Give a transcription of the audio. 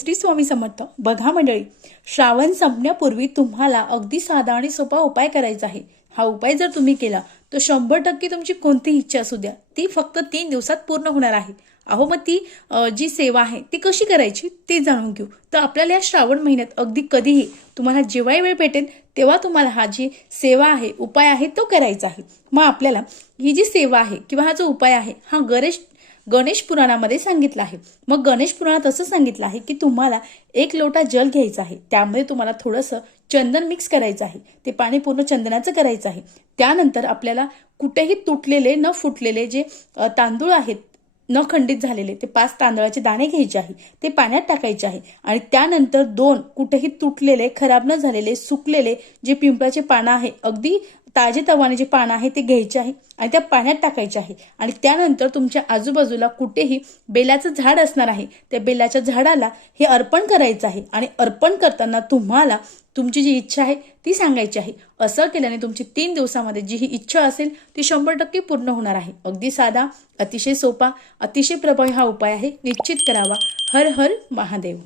श्री स्वामी समर्थ। बघा मंडळी, श्रावण संपण्यापूर्वी तुम्हाला अगदी साधा आणि सोपा उपाय करायचा आहे। हा उपाय जर तुम्ही केला तर 100% तुमची कोणतीही इच्छा असू द्या ती फक्त 3 दिवसात पूर्ण होणार आहे। अहो मग ती जी सेवा आहे ती कशी करायची ते जाणून घेऊ। तर आपल्याला या श्रावण महिन्यात अगदी कधीही तुम्हाला जेव्हाही वेळ भेटेल तेव्हा तुम्हाला हा जी सेवा आहे, उपाय आहे तो करायचा आहे। मग आपल्याला ही जी सेवा आहे किंवा हा जो उपाय आहे हा गणेश पुराणामध्ये सांगितलं आहे। मग गणेश पुराणात असं सांगितलं आहे की तुम्हाला 1 लोटा जल घ्यायचा आहे, त्यामध्ये तुम्हाला थोडंसं चंदन मिक्स करायचं आहे, ते पाणी पूर्ण चंदनाचं करायचं आहे। त्यानंतर आपल्याला कुठेही तुटलेले न फुटलेले जे तांदूळ आहेत, न खंडित झालेले, ते 5 तांदळाचे दाणे घ्यायचे आहे, ते पाण्यात टाकायचे आहे। आणि त्यानंतर 2 कुठेही तुटलेले, खराब न झालेले, सुकलेले जे पिंपळाचे पानं आहे, अगदी ताजे तवाने जे पानं आहे ते घ्यायचे आहे आणि त्या पाण्यात टाकायचे आहे। आणि त्यानंतर तुमच्या आजूबाजूला कुठेही बेलाचं झाड असणार आहे, त्या बेलाच्या झाडाला हे अर्पण करायचं आहे। आणि अर्पण करताना तुम्हाला तुमची जी इच्छा आहे ती सांगायची आहे। असं केल्याने तुमची 3 दिवसामध्ये जी ही इच्छा असेल ती 100% पूर्ण होणार आहे। अगदी साधा, अतिशय सोपा, अतिशय प्रभावी हा उपाय आहे। निश्चित करावा। हर हर महादेव।